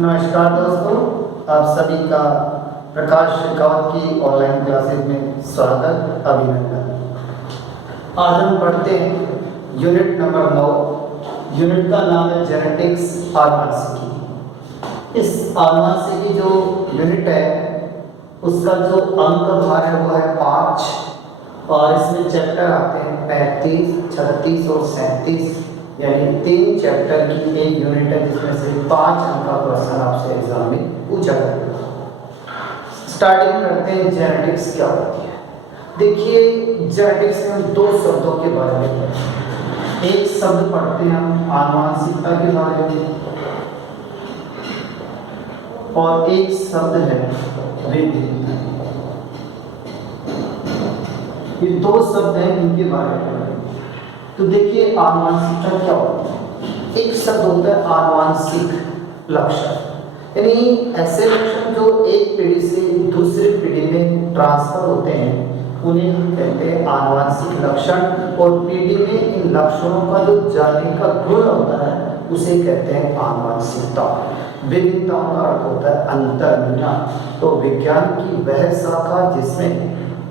नमस्कार दोस्तों, आप सभी का प्रकाश शेखावत की ऑनलाइन क्लासेज में स्वागत, अभिनंदन। आज हम पढ़ते हैं यूनिट नंबर 9। यूनिट का नाम है जेनेटिक्स आनुवंशिकी। इस आनुवंशिकी जो यूनिट है उसका जो अंक भार है वो है 5 और इसमें चैप्टर आते हैं 35, 36 और 37, यानी 3 चैप्टर की एक यूनिट है जिसमें से 5 अंक का क्वेश्चन आपसे एग्जाम में पूछा जाएगा। स्टार्टिंग करते हैं जेनेटिक्स क्या होती है। देखिए, जेनेटिक्स में हम 2 शब्दों के बारे में पढ़ते हैं। एक शब्द पढ़ते हैं हम आनुवंशिकता के बारे में और एक शब्द है विविधता। ये 2 शब्द हैं इनके बारे में। तो देखिए, आनुवंशिकता क्या होती है। एक शब्द होता है आनुवंशिक लक्षण, यानी ऐसे लक्षण जो एक पीढ़ी से दूसरी पीढ़ी में ट्रांसफर होते हैं उन्हें हम कहते हैं आनुवंशिक लक्षण। और पीढ़ी में इन लक्षणों का जो जाने का गुण होता है उसे कहते हैं आनुवंशिकता। विभिन्नताओं का अर्थ होता है अंतर्ज्ञान। तो विज्ञान की वह शाखा जिसमें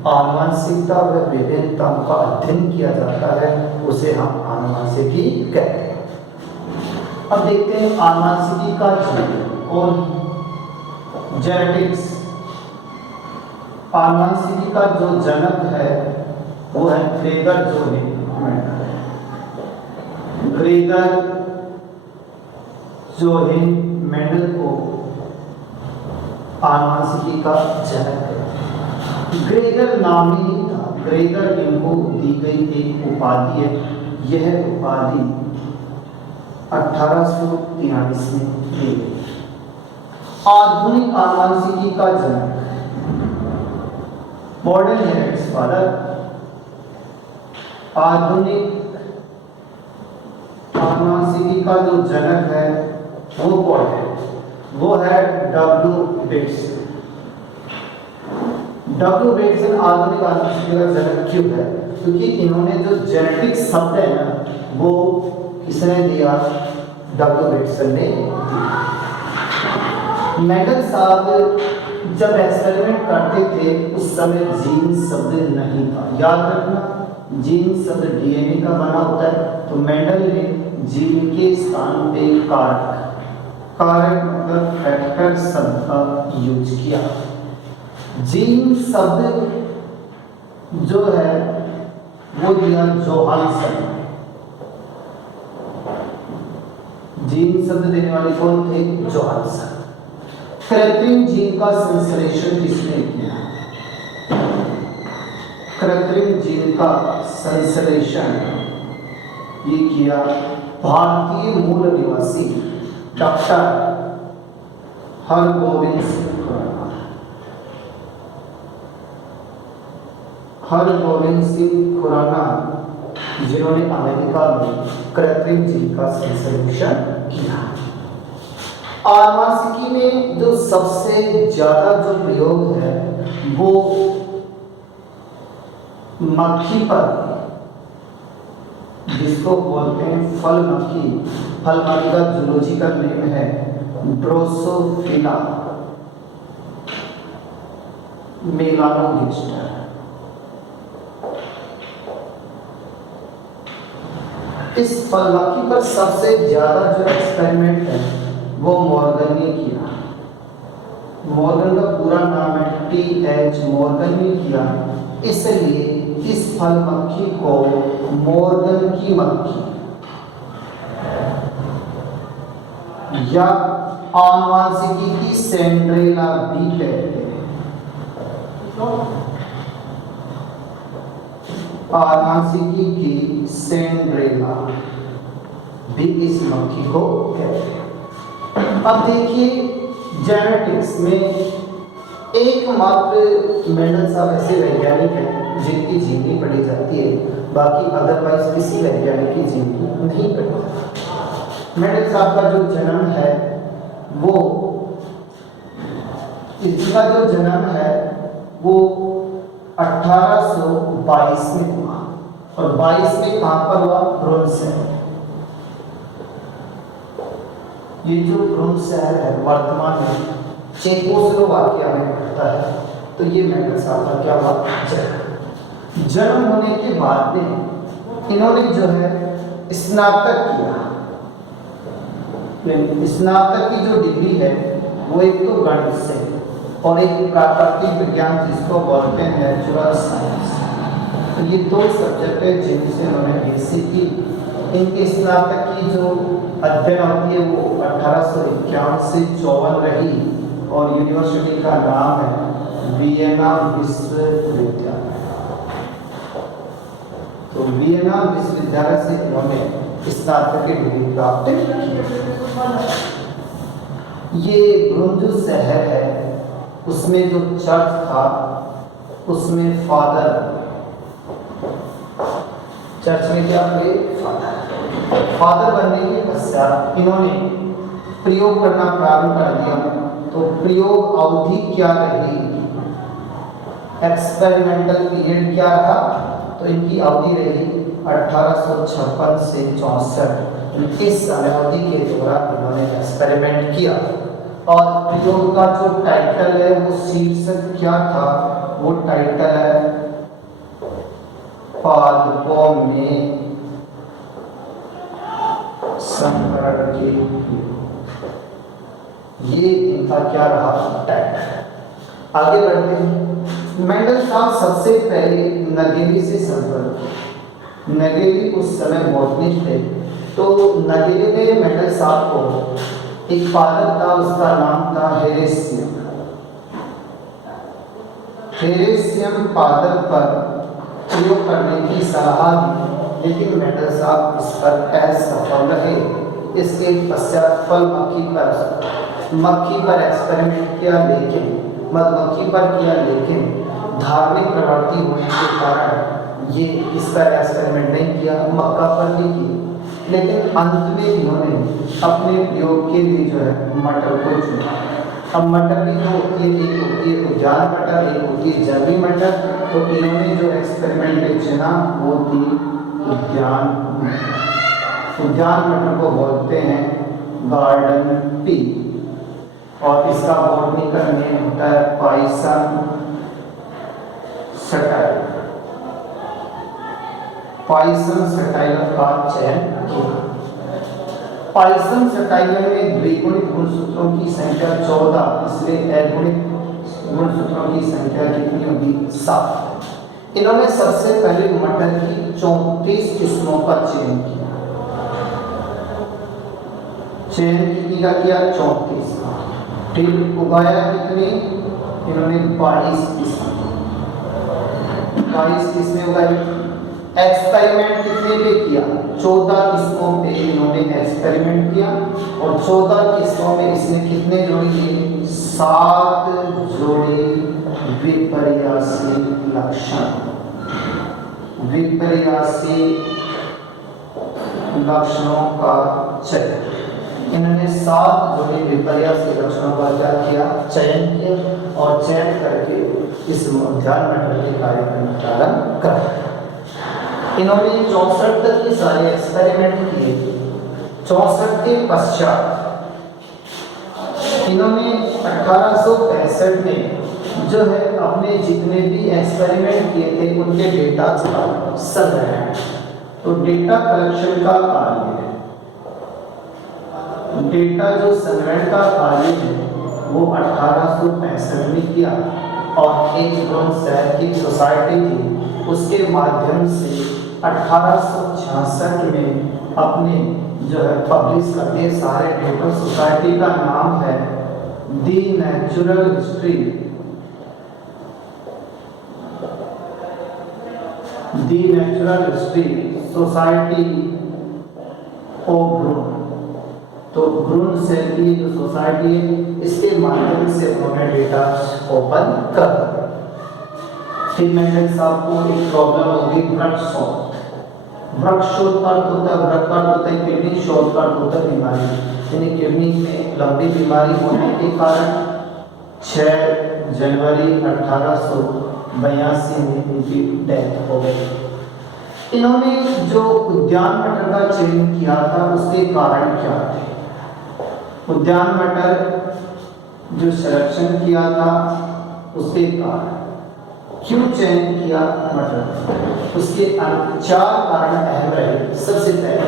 आनुवंशिकता व विभिन्नताओं का अध्ययन किया जाता है उसे हम आनुवंशिकी कहते हैं। अब देखते हैं आनुवंशिकी का जीव और जेनेटिक्स। आनुवंशिकी का जो जनक है वो है ग्रेगर जोहेन मेंडल को आनुवंशिकी का जनक है। ग्रेगर नाम ही नहीं था, ग्रेगर इनको दी गई एक उपाधि है। यह उपाधि 1843 में दी गई। आधुनिक आनुवंशिकी का जनक मॉडर्न जेनेटिक्स फादर। आधुनिक आनुवंशिकी का जो जनक है वो कौन है? वो है डब्ल्यू बेट्सन। डब्ल्यू बेट्सन आधुनिक आनुवंशिकी का जनक क्यों है? क्योंकि इन्होंने जो जेनेटिक शब्द है ना वो किसने दिया? डब्ल्यू बेट्सन ने दिया। मेंडल साहब जब एक्सपेरिमेंट करते थे उस समय जीन शब्द नहीं था। याद रखना, जीन शब्द डीएनए का बना होता है। तो मेंडल ने जीन के स्थान पे कारक मतलब फैक्टर शब्द का यूज किया। जीन शब्द जो है वो दिया जोहानसन। जीन शब्द देने वाले कौन थे? जोहानसन। कृत्रिम जीन का संश्लेषण किसने किया? कृत्रिम जीन का संश्लेषण ये किया भारतीय मूल निवासी डॉक्टर हरगोविंद सिंह खुराना। हरगोविंद सिंह खुराना जिन्होंने अमेरिका में कृत्रिम जीन का संश्लेषण किया। आनुवंशिकी में जो सबसे ज्यादा जो प्रयोग है वो मक्खी पर, जिसको बोलते हैं फल मक्खी। फल मक्खी का जूलॉजिकल नेम है ड्रोसोफिला मेलानोगास्टर। इस फल मक्खी पर सबसे ज्यादा जो एक्सपेरिमेंट है वो मॉर्गन ने किया। मॉर्गन का पूरा नाम है टी.एच. मॉर्गन ने किया, इसलिए इस फल मक्खी को मॉर्गन की मक्खी या आनुवंशिकी की सेंड्रेला भी कहते हैं। आनुवंशिकी की सेंड्रेला भी इस मक्खी को कहते हैं। अब देखिए, जेनेटिक्स में एकमात्र मेंडल साहब ऐसे वैज्ञानिक हैं जिनकी जीवनी पढ़ी जाती है, बाकी अदरवाइज किसी वैज्ञानिक की जीवनी नहीं पढ़ी जाती। मेंडल साहब का जो जन्म है वो इसका जो जन्म है वो 1822 में हुआ। और 22 में कहाँ पर हुआ? ब्रोन्स। ये जो ब्रुन शहर है वर्तमान में चेकोस्लोवाकिया में पड़ता है। तो ये मेंडल साहब का क्या हुआ, जन्म होने के बाद में इन्होंने जो है स्नातक किया। स्नातक की जो डिग्री है वो एक तो गणित से और एक प्राकृतिक विज्ञान जिसको बोलते हैं नेचुरल साइंस। तो ये दो सब्जेक्ट है जिनसे उन्होंने बीएससी की। इनके स्नातक की जो अध्ययन होती है वो 1851 से 54 रही और यूनिवर्सिटी का नाम है वियना विश्वविद्यालय। तो वियना विश्वविद्यालय से इन्होंने स्नातक की डिग्री प्राप्त की। ये ब्रुन जो शहर है उसमें जो चर्च था उसमें चर्च में क्या थे, फादर बनने के पश्चात इन्होंने प्रयोग करना प्रारंभ कर दिया। तो प्रयोग अवधि क्या रही, एक्सपेरिमेंटल पीरियड क्या रहा, तो इनकी अवधि रही 1856 से 64। इस अवधि के दौरान इन्होंने एक्सपेरिमेंट किया और प्रयोग का जो टाइटल है वो शीर्षक क्या था, वो टाइटल है पादपों में संकरण के, ये इनका क्या रहा टाइटल। आगे बढ़ते हैं। मेंडल साहब सबसे पहले नगेली से संपर्क। नगेली उस समय बॉटनिस्ट थे। तो नगेली ने मेंडल साहब को एक पादप था, उसका नाम था हेरेसियम। हेरेसियम पादप पर प्रयोग करने की सलाह दी, लेकिन मेंडल साहब इस पर असफल रहे। इसके पश्चात फल मक्खी पर एक्सपेरिमेंट किया, लेकिन मधुमक्खी पर किया, लेकिन धार्मिक प्रवृत्ति होने के कारण ये इस पर एक्सपेरिमेंट नहीं किया, मक्का पर भी की। लेकिन अंत में इन्होंने अपने प्रयोग के लिए जो है मटर को चुना। अब मटर भी जो होती है, एक होती है उद्यान मटर, एक होती है जंगली मटर। तो इन्होंने जो एक्सपेरिमेंट चुना वो थी उद्यान मटर को बोलते हैं गार्डन पी, और इसका बॉटनिकल नेम होता है पाइसन सटाइल। पाइसन सटाइल का चयन किया। पाइसन सटाइलर में द्विगुणित गुणसूत्रों की संख्या 14, इसलिए अगुणित गुणसूत्रों की संख्या कितनी होगी, 7। इन्होंने सबसे पहले मटर की 34 किस्मों का चयन किया। चयन किया 34, फिर उगाया कितनी, इन्होंने 22 किस्में उगाई। एक्सपेरिमेंट कितने पे किया, 14 किस्मों पे इन्होंने एक्सपेरिमेंट किया और 14 किस्मों में इसने कितने जोड़ी दिए, 7 जोड़ी विपर्यासी लक्षणों का चयन। इन्होंने 7 जोड़ी विपर्यासी लक्षणों का क्या किया, चयन किया और चयन करके इस उद्यान मटर के कार्यक्रम प्रारंभ कर। इन्होंने 64 तक के सारे एक्सपेरिमेंट किए। 64 के पश्चात इन्होंने 1865 में जो है अपने जितने भी एक्सपेरिमेंट किए थे उनके डेटा का संग्रहण, तो डेटा कलेक्शन का कार्य है, डेटा जो संग्रहण का कार्य है वो 1865 में किया और एक ब्रुन शहर की सोसाइटी थी, उसके माध्यम से 1866 में अपने जो है पब्लिश कर दिए सारे डेटा। सोसाइटी का नाम है the natural history society of Brunn. तो ब्रुन सेल की जो सोसाइटी है इसके माध्यम से उन्होंने डेटा ओपन कर। फिर मेंडल साहब को एक प्रॉब्लम होगी वृक्ष शोथ का वृक्क का होता है किडनी, शोथ का होता है बीमारी, यानी किडनी में लंबी बीमारी होने के कारण 6 जनवरी 1882 में उनकी डेथ हो गई। इन्होंने जो उद्यान मटर का चयन किया था उसके कारण क्या थे, उद्यान मटर जो संरक्षण किया था उसके कारण क्यों चयन किया मटर, उसके 4 कारण अहम रहे। सबसे पहले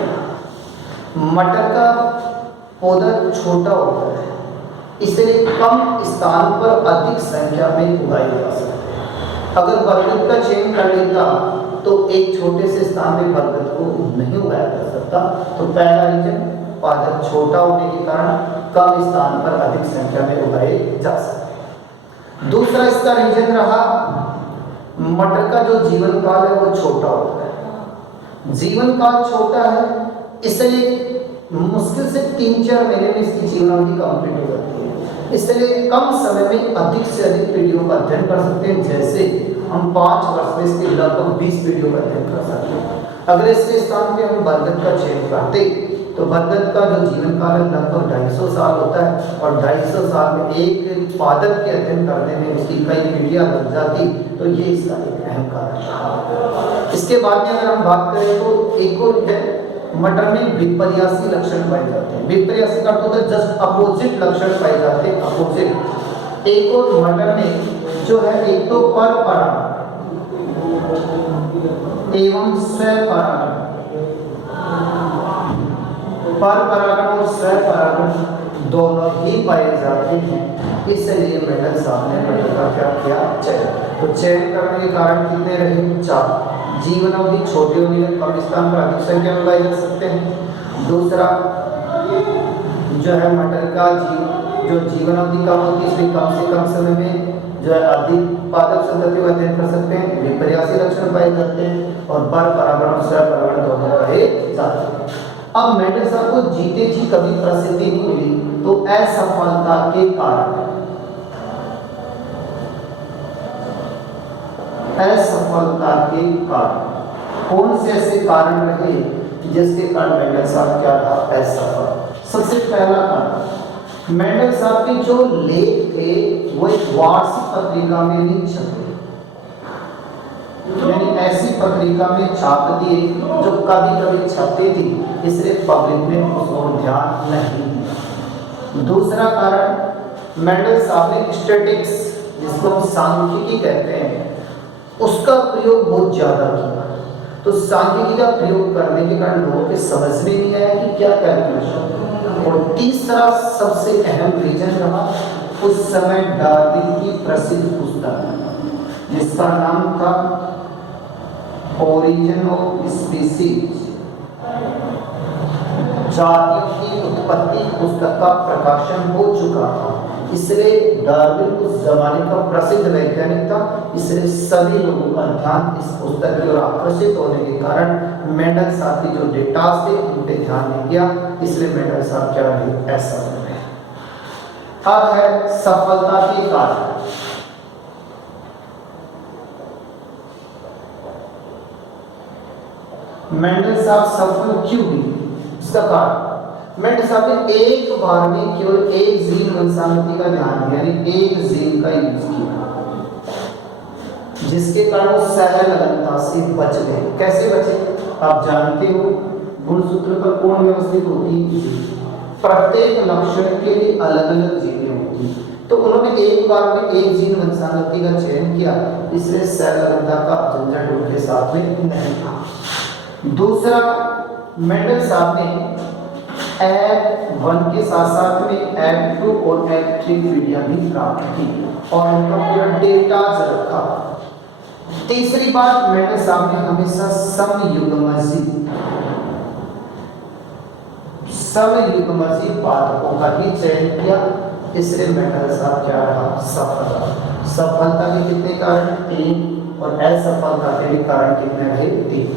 मटर का पौधा छोटा होता है, इसलिए कम स्थान पर अधिक संख्या में उगाए जा सकते हैं। अगर बरगद का चयन कर लेता तो एक छोटे से स्थान में बरगद को नहीं उगाया जा सकता। तो पहला रीजन पौधा छोटा होने के कारण कम स्थान पर अधिक संख्या में उगाए जा सकते हैं। दूसरा इसका रीजन रहा मटर का जो जीवन काल है वो छोटा होता है। जीवन काल छोटा है इसलिए मुश्किल से 3-4 महीने में इसकी जीवनावधि कंप्लीट हो जाती है। इसलिए कम समय में अधिक से अधिक पीढ़ियों का अध्ययन कर सकते हैं। जैसे हम 5 वर्ष में इसके लगभग 20 पीढ़ियों का अध्ययन कर सकते हैं। अगर इसके स्थान पे हम बरगद का चयन करते तो बरगद का जो जीवन काल लगभग 250 साल होता है और 250 साल में एक पादप के अध्ययन करने में उसकी कई पीढ़ियां लग जाती, तो ये इसका एक अहम कारण रहा। इसके बाद में अगर हम बात करें तो एक और है मटर में विपर्यासी लक्षण पाए जाते हैं। विपर्यासी का अर्थ होता है जस्ट अपोजिट लक्षण पाए जाते हैं, अपोजिट। एक और मटर में जो है एक तो पर परागण एवं स्वपरागण, पर परागण और स्वपरागण दोनों ही पाए जाते हैं। इसलिए मेंडल साहब ने मटर का क्या किया, चयन। तो चयन करने के कारण कितने रहे, 4। जीवन अवधि छोटे होने में कम स्थान पर अधिक संख्या में उगाए जा सकते हैं। दूसरा जो है मटर का जो जीवन अवधि कम होती है इसलिए कम से कम समय में जो है अधिक पादप संतति का अध्ययन कर सकते हैं। विपर्यासी लक्षण पाए जाते हैं और पर परागण और स्वपरागण दोनों पाए जाते हैं। अब मेंडल साहब को जीते जी कभी प्रसिद्धि नहीं मिली तो असफलता के कारण, असफलता के कारण कौन से ऐसे कारण रहे जिसके कारण मेंडल साहब क्या रहा, असफल। सबसे पहला कारण मेंडल साहब के जो लेख थे वो एक वार्षिक पत्रिका में नहीं छपे, यानी ऐसी पत्रिका में छाप दिए जो कभी कभी छपती थी, इसलिए पब्लिक ने उस ओर ध्यान नहीं दिया। दूसरा कारण मेंडल साहब ने स्टैटिक्स, जिसको हम सांख्यिकी कहते हैं, उसका प्रयोग बहुत ज्यादा किया। तो सांख्यिकी का प्रयोग करने के कारण लोगों के समझ में नहीं आया कि क्या कैलकुलेशन। और तीसरा सबसे अहम रीजन रहा उस समय डार्विन की प्रसिद्ध पुस्तक जिसका नाम था ओरिजिन ऑफ स्पीसीज, जातियों की उत्पत्ति पुस्तक का प्रकाशन हो चुका था। इसलिए डार्विन उस जमाने का प्रसिद्ध वैज्ञानिक था, इसलिए सभी लोगों का ध्यान इस पुस्तक की ओर आकर्षित होने के कारण मेंडल साहब की जो डेटा थे उन पे ध्यान नहीं दिया, इसलिए मेंडल साहब क्या रहे, ऐसा हो गए। अब है सफलता के कारण। मेंडल साहब सफल क्यों हुए, इसका कारण मेंडल साहब ने एक बार में केवल एक जीन वंशानुगति का ध्यान दिया, यानी एक जीन का यूज किया, जिसके कारण वो सहलगनता से बच गए। कैसे बचे, आप जानते हो गुणसूत्र पर कौन व्यवस्थित होती है, प्रत्येक लक्षण के लिए अलग अलग जीनें होती हैं। तो उन्होंने एक बार में एक जीन वंशानुगति का चयन किया, इसलिए सहलगनता का झंझट उनके साथ में नहीं था। दूसरा मेंडल साहब ने F1 के साथ साथ में F2 और F3 पीढ़ियां भी प्राप्त की और उनका पूरा डेटा रखा। तीसरी बात मेंडल साहब ने हमेशा समयुग्मजी पादपों का ही चयन किया, इसलिए मेंडल साहब क्या रहा, सफलता के कितने कारण, 3, और असफलता के भी कारण कितने रहे, 3।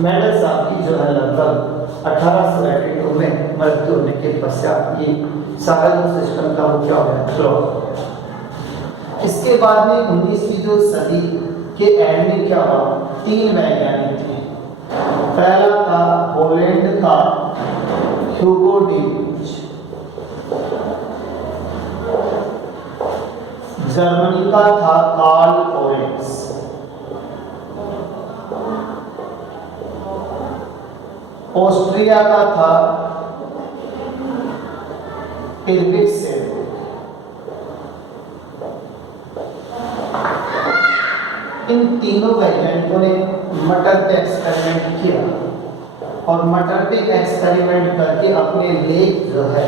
मेंडल साहब की जो है लगभग 1882 में मृत्यु होने के पश्चात ये सारा जो सिस्टम था वो क्या हो गया, क्लोज हो गया। इसके बाद में 19वीं जो सदी के एंड में क्या हुआ, 3 वैज्ञानिक थे। पहला था पोलैंड का ह्यूगो डेविड, जर्मनी का था कार्ल लोरेंत्ज, ऑस्ट्रिया का था इरविक सेन। इन तीनों वैज्ञानिकों ने मटर पे एक्सपेरिमेंट किया और मटर पे एक्सपेरिमेंट करके अपने लेख जो है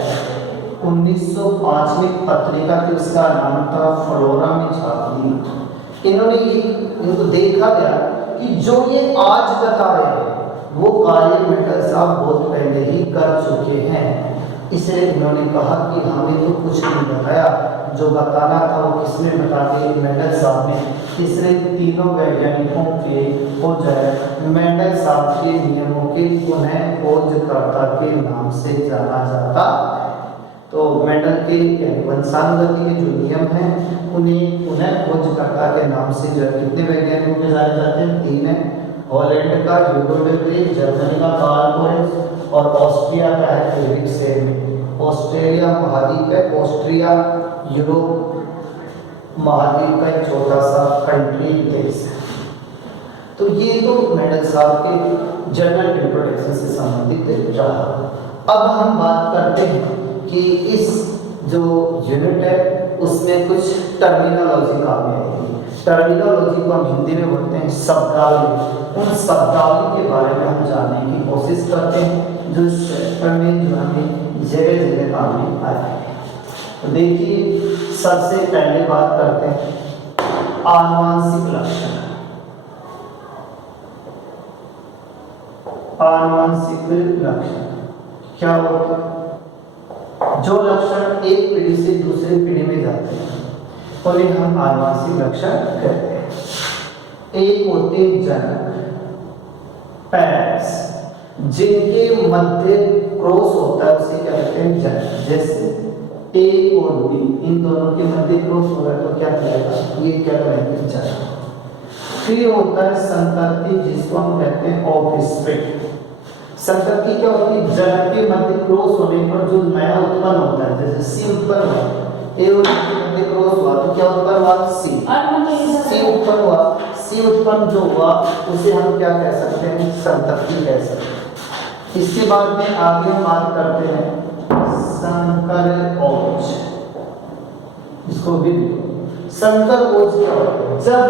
1905 में पत्रिका थी, उसका नाम था फ्लोरा में छाप दी। इन्होंने इनको देखा गया कि जो ये आज बता रहे हैं वो कार्य मेंडल साहब बहुत पहले ही कर चुके हैं। इसलिए इन्होंने कहा कि हमें तो कुछ नहीं बताया, जो बताना था वो किसने बता दिया, मेंडल साहब ने। इसलिए तीनों वैज्ञानिकों के हो जाए मेंडल साहब के नियमों के पुनः खोजकर्ता के नाम से जाना जाता है। तो मेंडल के वंशानुगति के जो नियम हैं उन्हें पुनः खोजकर्ता के नाम से जो कितने वैज्ञानिकों के जाने जाते हैं? 3 है। हॉलैंड का ह्यूगो डे व्रीज, जर्मनी का कार्ल लोरेंज और ऑस्ट्रिया का है इरविक सेन। ऑस्ट्रेलिया महाद्वीप है, ऑस्ट्रिया यूरोप महाद्वीप का एक छोटा सा कंट्री देश है। तो ये तो मेंडल साहब के जनरल इंट्रोडक्शन से संबंधित रहा। अब हम बात करते हैं कि इस जो यूनिट है उसमें कुछ टर्मिनोलॉजी काम में आएगी। टर्मिनोलॉजी को हम हिंदी में बोलते हैं शब्दावली। उन शब्दावली के बारे में हम जानने की कोशिश करते हैं जो चैप्टर में जो हमें जगह जगह काम में आए। तो देखिए सबसे पहले बात करते हैं आनुवांशिक लक्षण। आनुवांशिक लक्षण क्या होता है? जो लक्षण एक पीढ़ी से दूसरी पीढ़ी में जाते हैं उन्हें हम आनुवांशिक लक्षण कहते हैं। एक होते जनक पेरेंट्स, जिनके मध्य क्रॉस होता है उसे क्या कहते हैं? जनक। जैसे ए और बी, इन दोनों के मध्य क्रॉस हो रहा है तो क्या कहेगा? ये क्या कहेंगे? जनक। फिर होता है संतति, जिसको हम कहते हैं ऑफस्प्रिंग। संतति क्या होती है? जनक के मध्य क्रॉस होने पर जो नया उत्पन्न होता है, जैसे सी उत्पन्न हुआ, ए और बी के मध्य क्रॉस हुआ तो क्या उत्पन्न हुआ? सी। सी उत्पन्न हुआ, सी उत्पन्न जो हुआ उसे हम क्या कह सकते हैं? संतति कह सकते हैं। इसके बाद में आगे हम बात करते हैं संकर ओज, इसको भी संकर ओज क्या होता है? जब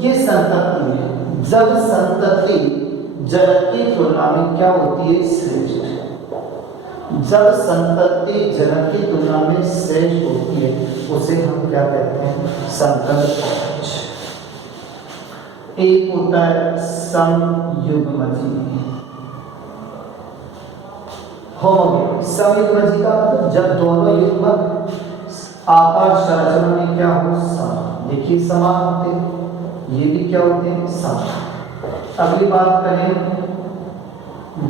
ये संतति में जब संतति जनक की तुलना में क्या होती है? श्रेष्ठ। जब संतति जनक की तुलना में श्रेष्ठ होती है उसे हम क्या कहते हैं? संकर ओज। एक होता है समयुग्मजी। समयुग्मजी का मतलब जब दोनों युग्मक आकार संरचना में क्या हो? समान। देखिए समान होते हैं, ये भी क्या होते हैं? समान। अगली बात करें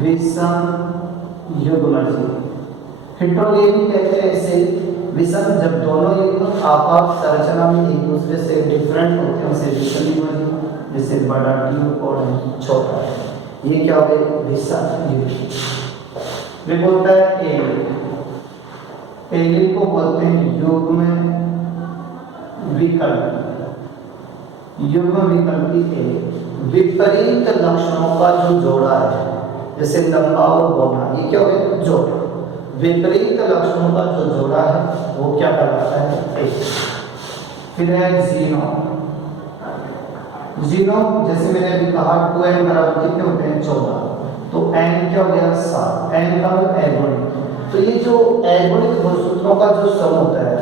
विषम युग्मजी। हेटेरोजेनी कहते हैं इसे। विषम जब दोनों युग्मक आकार संरचना में एक दूसरे से डिफरेंट होते हैं उसे विषम युग्मजी। जैसे बड़ा ट्यूब और छोटा है, ये क्या हो गए? विषम युग्मजी। वे बोलता है एलिल को बोलते हैं युग्म विकल्पी। युग्म विकल्पी विपरीत लक्षणों का जो जोड़ा है, जैसे लंबा और बौना, ये क्या हो गया? जोड़ा। विपरीत लक्षणों का जो जोड़ा है वो क्या कहलाता है? एक। फिर है जीनो। जीनो जैसे मैंने अभी कहा 2n बराबर कितने होते हैं? 14। तो n क्या हो गया? 7। n का मतलब एगुणित। तो ये जो एगुणित गुणसूत्रों का जो सम होता है,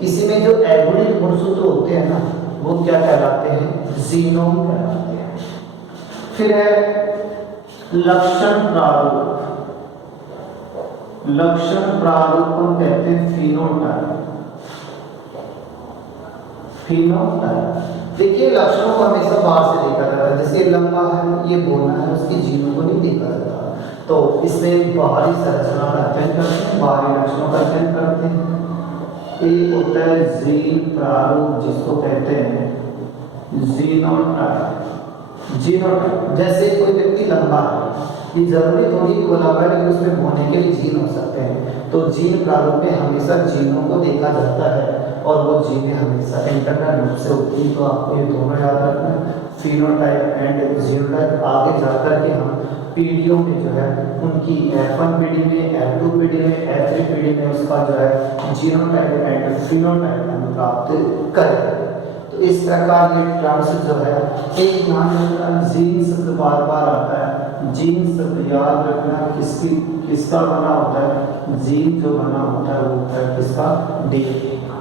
किसी में जो एगुणित गुणसूत्र होते हैं ना वो क्या कहलाते हैं? जीनोम कहलाते हैं। फिर है लक्षण प्रारूप। लक्षण प्रारूप हम कहते हैं फिनोटाइप। फिनोटाइप देखिए लक्षणों को हमेशा बाहर से देखा जाता है। जैसे लंबा है, ये बौना है, उसकी जीनों को नहीं देखा जाता। तो इसमें बाहरी संरचना का अध्ययन करते हैं, बाहरी लक्षणों का अध्ययन करते हैं। एक होता है जीन प्रारूप, जिसको कहते हैं जीनोटाइप। जीनोटाइप जैसे कोई व्यक्ति लंबा है, ये जरूरी थोड़ी कि वो लंबा है, लेकिन उसमें होने के भी जीन हो सकते हैं। तो जीन प्रारूप में हमेशा जीनों को देखा जाता है और वो जीनें हमेशा इंटरनल रूप से होती हैं। तो आपको ये दोनों याद रखना, फिनोटाइप एंड जीनोटाइप। आगे जाकर के हम पीढ़ियों में जो है उनकी F1 पीढ़ी में, F2 पीढ़ी में, F3 पीढ़ी में उसका जो है जीनोटाइप एंड फिनोटाइप हम प्राप्त करें। तो इस प्रकार ये टर्म्स जो है, एक ध्यान रखना जीन शब्द बार बार आता है। जीन शब्द याद रखना किसका बना होता है, जीन जो बना होता है वो होता है किसका, डीएनए का।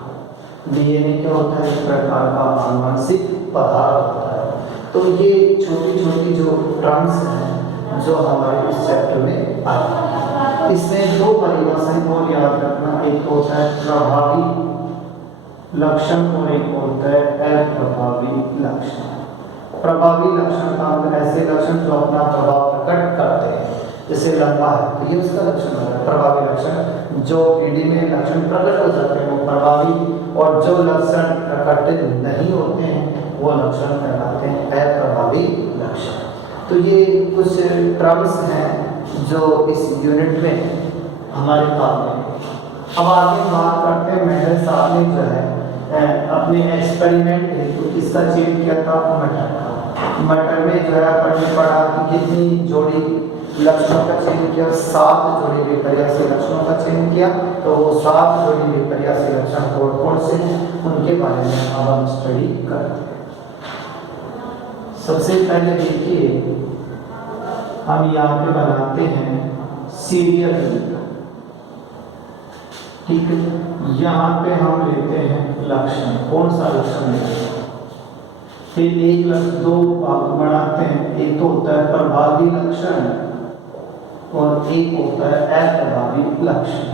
डीएनए क्या होता है, एक प्रकार का आनुवंशिक पदार्थ होता है। तो ये छोटी छोटी जो टर्म्स हैं जो हमारे इस चैप्टर में आए, इसमें दो परिभाषाएं और याद रखना, एक होता है प्रभावी लक्षण और एक होता है अप्रभावी लक्षण। प्रभावी लक्षण का मतलब ऐसे लक्षण जो अपना प्रभाव प्रकट करते हैं, जैसे लंबा है तो ये उसका लक्षण होता है प्रभावी लक्षण। जो पीढ़ी में लक्षण प्रकट हो जाते हैं वो प्रभावी, और जो लक्षण प्रकट नहीं होते हैं वो लक्षण कहलाते हैं अप्रभावी लक्षण। तो ये कुछ टर्म्स हैं जो इस यूनिट में हमारे काम में। अब आगे बात करते हैं, मेंडल साहब ने जो है अपने एक्सपेरिमेंट हेतु किसका चयन किया था, मटर का। मटर में जो है अपन ने पढ़ा कि कितनी जोड़ी लक्षणों का चयन किया, 7 जोड़ी विपर्यासी लक्षणों का चयन किया। तो वो 7 जोड़ी विपर्यासी लक्षण कौन कौन से हैं उनके बारे में अब हम स्टडी करते हैं। सबसे पहले देखिए हम यहाँ पे बनाते हैं सीरियल, ठीक है। यहाँ पे हम लेते हैं लक्षण, कौन सा लक्षण लेते हैं, फिर एक लक्षण दो भाग बनाते हैं, एक तो होता है प्रभावी लक्षण और एक होता है अप्रभावी लक्षण।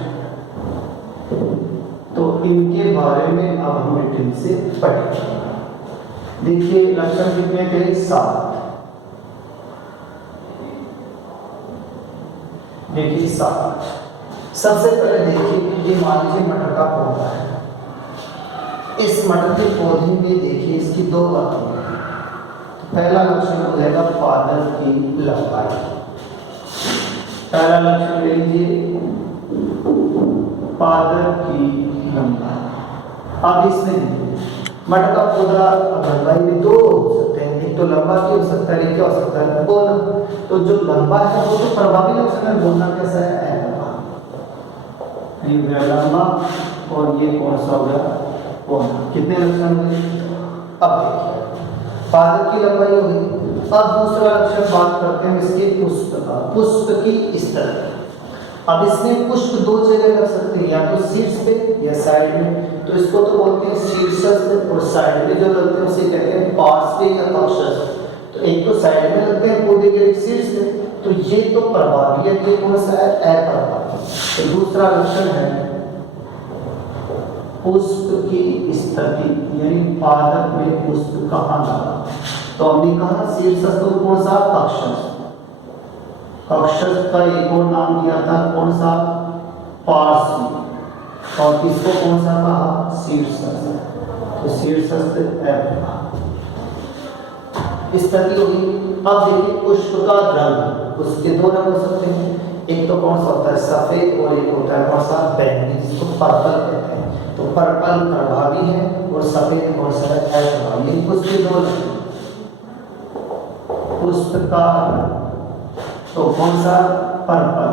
तो इनके बारे में अब हम डिटेल से पढ़ेंगे। देखिए लक्षण कितने थे, 7। देखिए 7। सबसे पहले देखिए ये मान लीजिए मटर का पौधा है। इस मटर के पौधे में देखिए इसकी 2 बातें हैं। पहला लक्षण हो जाएगा पादप की लंबाई। पहला लक्षण ले लीजिए पादप की लंबाई। अब इसमें मटर का पौधा लंबाई में 2 हो सकते हैं, एक तो लंबा की हो सकता है, एक क्या हो सकता है, बोना। तो जो लंबा है वो तो प्रभावी लक्षण है, बोना कैसा है, ये गया लंबा और ये कौन सा हो गया, बोना। कितने लक्षण हुए, अब देखिए पादप की लंबाई हो गई। अब दूसरा लक्षण बात करते हैं इसके पुष्प का, पुष्प की स्थिति। अब इसमें पुष्प 2 जगह लग सकते हैं, या तो शीर्ष पे या साइड में। तो इसको तो बोलते हैं शीर्षस्थ, और साइड में जो लगते हैं उसे कहते हैं पार्श्व या कक्षस्थ। तो एक तो साइड में लगते हैं पौधे के शीर्ष में, तो ये तो प्रभावी है, ये कौन सा है, अप्रभावी। तो दूसरा लक्षण है पुष्प की स्थिति, यानी पादप में पुष्प कहाँ लगा। तो हमने कहा शीर्षस्थ कौन सा, कक्षस्थ। कक्षस्थ का एक और नाम दिया था कौन सा, पार्श्व। और इसको कौन सा कहा, शीर्षस्थ। तो शीर्षस्थ स्थिति होगी। अब देखिए पुष्प का रंग, उसके 2 रंग हो सकते हैं, एक तो कौन सा होता है सफेद और एक होता है कौन सा, बैंगनी, जिसको पर्पल कहते हैं। तो पर्पल प्रभावी है और सफेद कौन सा है, अप्रभावी। पुष्प के 2 रंग, पुष्प का तो कौन सा, पर्पल,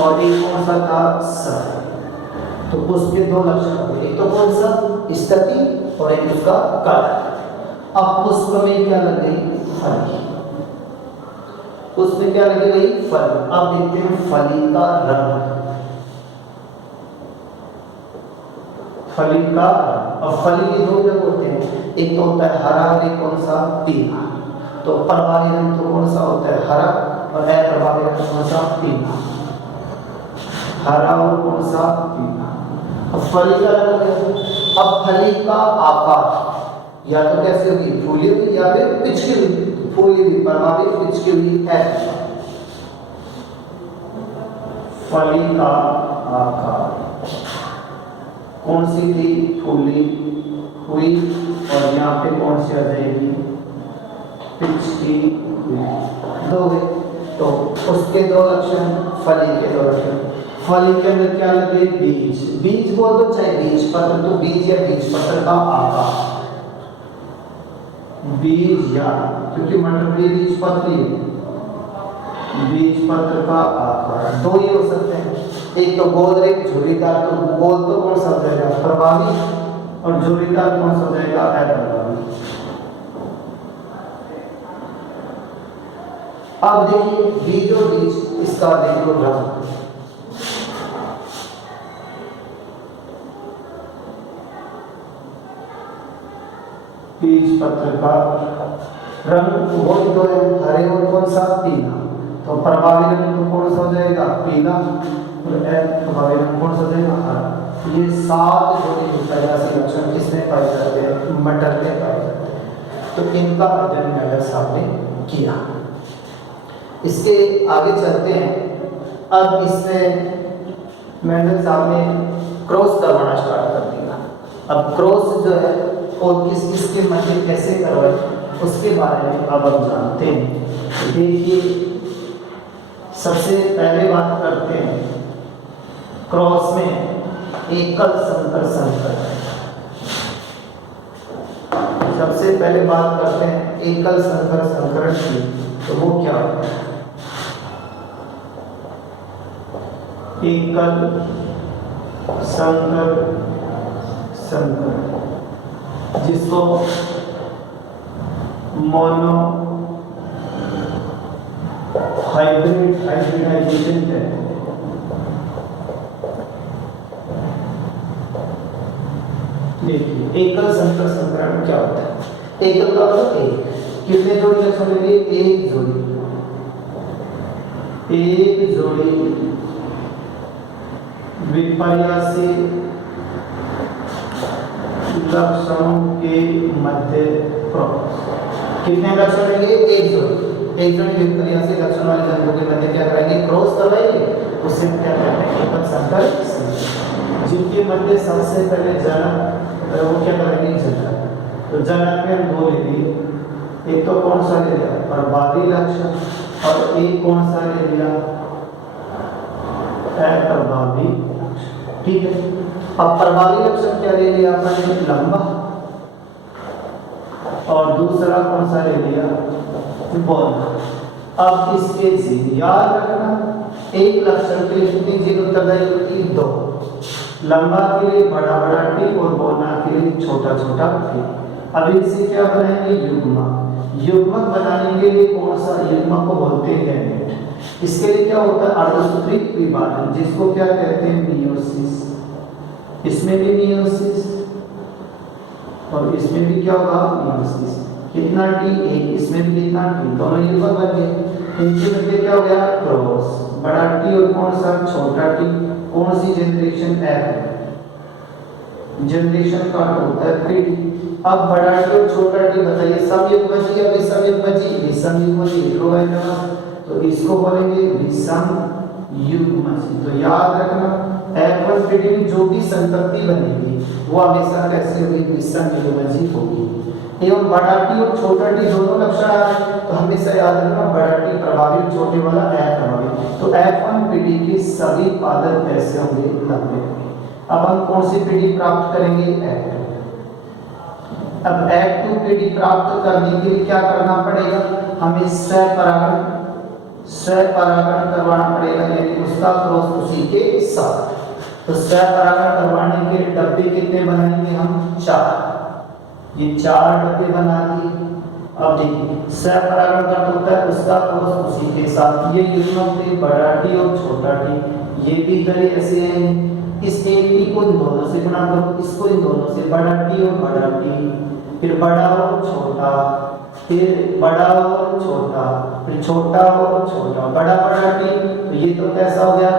और एक कौन सा था, सफेद। तो पुष्प के 2 लक्षण हुए, एक तो कौन सा, स्थिति और एक उसका कलर। अब पुष्प में क्या लग गई, फली। पुष्प में क्या लगी गई, फली। अब देखते हैं फली का रंग, फली का। अब फली के 2 रंग होते हैं, एक तो होता है हरा और एक कौन सा, पीला। तो प्रभावी रंग तो कौन सा होता है, हरा, और अप्रभावी रंग कौन सा, पीला। हरा और कौन सा, पीला। अब फली का रंग, अब फली का आकार या तो कैसे होगी, फूली हुई या फिर पिचकी हुई। फूली हुई प्रभावी, पिचकी हुई अप्रभावी। फली का आकार कौन सी थी, फूली हुई, और यहाँ पे कौन सी आ जाएगी, पिचकी हुई। 2 गए। तो उसके 2 लक्षण, फली के 2 लक्षण। फली के अंदर क्या लगे, बीज। बीज बोल दो चाहे बीज पत्र, तो बीज या बीज पत्र का आकार। बीज या, क्योंकि मटर की बीज पतली है, बीज पत्र का आकार दो ही हो सकते हैं, एक तो गोल एक झुर्रीदार। तो गोल तो कौन सा हो जाएगा, प्रभावी, और झुर्रीदार कौन सा हो जाएगा, अप्रभावी। अब देखिए बीजों बीज इसका देखो रंग, बीज पत्र का रंग वही दो है, हरे और कौन सा, पीला। तो प्रभावी रंग तो कौन सा हो जाएगा, पीला, और प्रभावी रंग कौन सा हो जाएगा, हरा। ये 7 जोड़ी प्रजाति लक्षण किसमें पाए जाते हैं, मटर में पाए जाते हैं। तो इनका अध्ययन मेंडल साहब ने किया। इसके आगे चलते हैं। अब इसमें मेंडल साहब ने क्रॉस करवाना स्टार्ट कर दिया। अब क्रॉस जो है और किस किस के मध्य कैसे करवाए उसके बारे में अब हम जानते हैं। देखिए सबसे पहले बात करते हैं क्रॉस में एकल संकर संकर। सबसे पहले बात करते हैं एकल संकर संकरण की, तो वो क्या होता है, एकल संकर संकर, जिसको मोनो हाइब्रिडाइजेशन कहते हैं। देखिए एकल संकर संकरण क्या होता है, एकल का मतलब एक, कितने जोड़ी लक्षण लेंगे, एक जोड़ी, एक जोड़ी विपर्यासी लक्षणों के मध्य क्रॉस। कितने लक्षण लेंगे, एक जोड़ी, एक जोड़ी विपर्यासी लक्षण वाले जंतुओं के मध्य क्या कराएंगे, क्रॉस करवाएंगे। उससे क्या कहते हैं, एकल संकर संकर। जिनके मध्य सबसे पहले जनक, वो क्या करेंगे, जनक। तो जनक में हम दो ले लिए, एक तो कौन सा ले लिया, प्रभावी लक्षण, और एक कौन सा ले लिया, अप्रभावी लक्षण। ठीक है, अब प्रभावी लक्षण क्या ले लिया आपने, लंबा, और दूसरा कौन सा ले लिया, बोलना। अब इसके जीन याद रखना, एक लक्षण के लिए कितनी जीन उत्तरदायी होती है, 2। लंबा के लिए बड़ा बड़ा टी और बोलना के लिए छोटा छोटा टी। अब इनसे क्या बनाएंगे, युग्मक। युग्मक बनाने के लिए कौन सा, युग्मक को बोलते हैं गैमेट। इसके लिए क्या होता है, अर्धसूत्री विभाजन, जिसको क्या कहते हैं, मियोसिस। इसमें भी मियोसिस और इसमें भी क्या होगा, मियोसिस। कितना टी, एक, इसमें भी कितना टी, दोनों युग्मक बन गए। इनके मध्य क्या हो गया, क्रॉस, बड़ा टी और कौन सा, छोटा टी। कौन सी जनरेशन, एफ जनरेशन का होता है पीढ़ी। अब बड़ा टी और छोटा टी बताइए, समयुग्मजी या विषमयुग्मजी, विषमयुग्मजी लिखो है ना, तो इसको बोलेंगे विषम युग्मजी। तो याद रखना F1 पीढ़ी में जो भी संतति बनेगी वो हमेशा कैसी होगी, विषम युग्मजी होगी। एवं बड़ा टी और छोटा टी दोनों लक्षण आ रहे हैं, तो हमेशा याद रखना बड़ा टी प्रभावी और छोटे वाला अप्रभावी। तो F1 पीढ़ी के सभी पादप कैसे होंगे, लंबे होंगे। अब हम कौन सी पीढ़ी प्राप्त करेंगे, F2। अब F2 पीढ़ी प्राप्त करने के लिए क्या करना पड़ेगा, हमें स्वपरागण करवाना पड़ेगा, यानी उसका क्रॉस उसी के साथ। तो स्वपरागण करवाने के लिए डब्बे कितने बनाएंगे हम, 4। ये 4 डब्बे बना दिए। अब देखिए स्वपरागण का होता है उसका क्रॉस उसी के साथ। ये युग्मक थे, बड़ा टी और छोटा टी, ये भी गले ऐसे हैं। इस एक टी को इन दोनों से गुणा करो, इसको इन दोनों से, बड़ा टी और बड़ा टी, फिर बड़ा और छोटा, फिर बड़ा और छोटा, फिर छोटा और छोटा, बड़ा बड़ा टी। तो ये तो कैसा हो गया,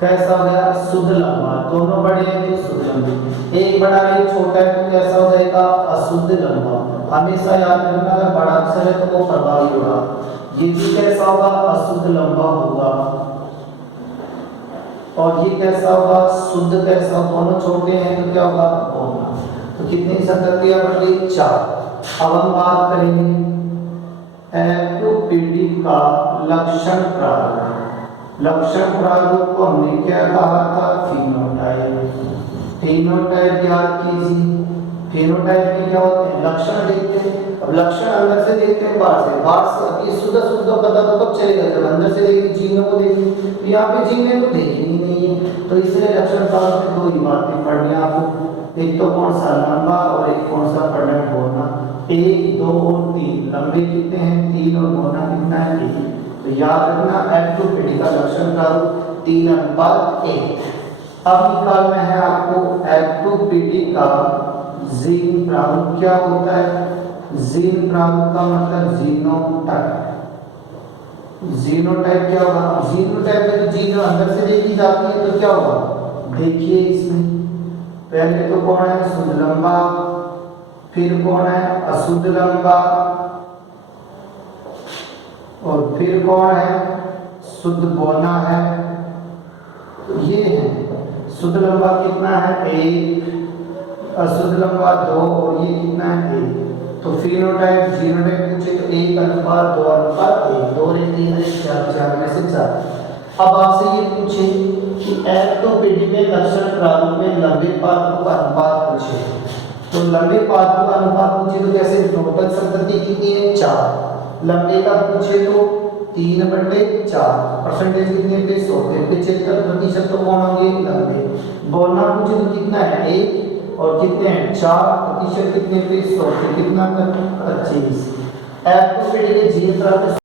कैसा हो गया, शुद्ध लंबा। दोनों बड़े हैं तो शुद्ध लंबी। एक बड़ा एक छोटा है तो कैसा हो जाएगा, अशुद्ध लंबा। हमेशा याद रखना अगर बड़ा अक्षर है तो वो प्रभावी होगा, ये भी कैसा होगा, अशुद्ध लंबा होगा। और ये कैसा होगा, शुद्ध कैसा, दोनों छोटे हैं तो क्या होगा, होगा। तो कितनी संततियां बनी, 4। अब हम बात करेंगे F2 पीढ़ी का लक्षण प्रारूप। लक्षण प्रारूप को हमने क्या कहा था, फिनोटाइप। फिनोटाइप याद कीजिए, फेनोटाइप में क्या होते हैं, लक्षण देखते हैं। अब लक्षण अंदर से देखते हैं बाहर से अब ये शुद्ध पता तो कब चलेगा जब अंदर से देखेंगे, जीनों को देखेंगे। तो यहाँ पे जीने को देखनी ही नहीं है, तो इसलिए लक्षण प्रारूप में दो ही बातें पढ़नी है आपको, एक तो कौन सा लंबा और एक कौन सा पढ़ना बोलना। 1 2 और 3, लंबे कितने हैं 3 और बोलना कितना है 1। तो याद रखना F2PD का लक्षण प्रारूप 3:1। अब निकालना है आपको F2PD का जीन प्रारूप क्या होता है। जीन प्रारूप का मतलब जीनोटाइप। जीनोटाइप क्या होगा, जीनोटाइप में तो जीन अंदर से देखी जाती है, तो क्या होगा देखिए इसमें पहले तो कौन है शुद्ध लंबा, फिर कौन है अशुद्ध लंबा, और फिर कौन है शुद्ध बौना है। तो ये है शुद्ध लंबा कितना है 1, अशुद्ध लंबा 2 और ये कितना है 1। तो फिनोटाइप जीनोटाइप पूछे तो 1:2:1, 2 रे 3 रे 4, 4 में से 4। अब आपसे ये पूछे कि F2PD में लक्षण प्रारूप में लंबे पादपों का अनुपात पूछे, तो लंबे पादपों का अनुपात पूछे तो कैसे, टोटल संतति कितनी है 4, लंबे का पूछे तो 3/4, परसेंटेज कितने पे 100 पे 75% तो कौन होंगे लंबे। बोलना पूछे तो कितना है 1 और कितने हैं 4%, कितने पे 100 पे कितना 25। F2PD के जीन प्रारूप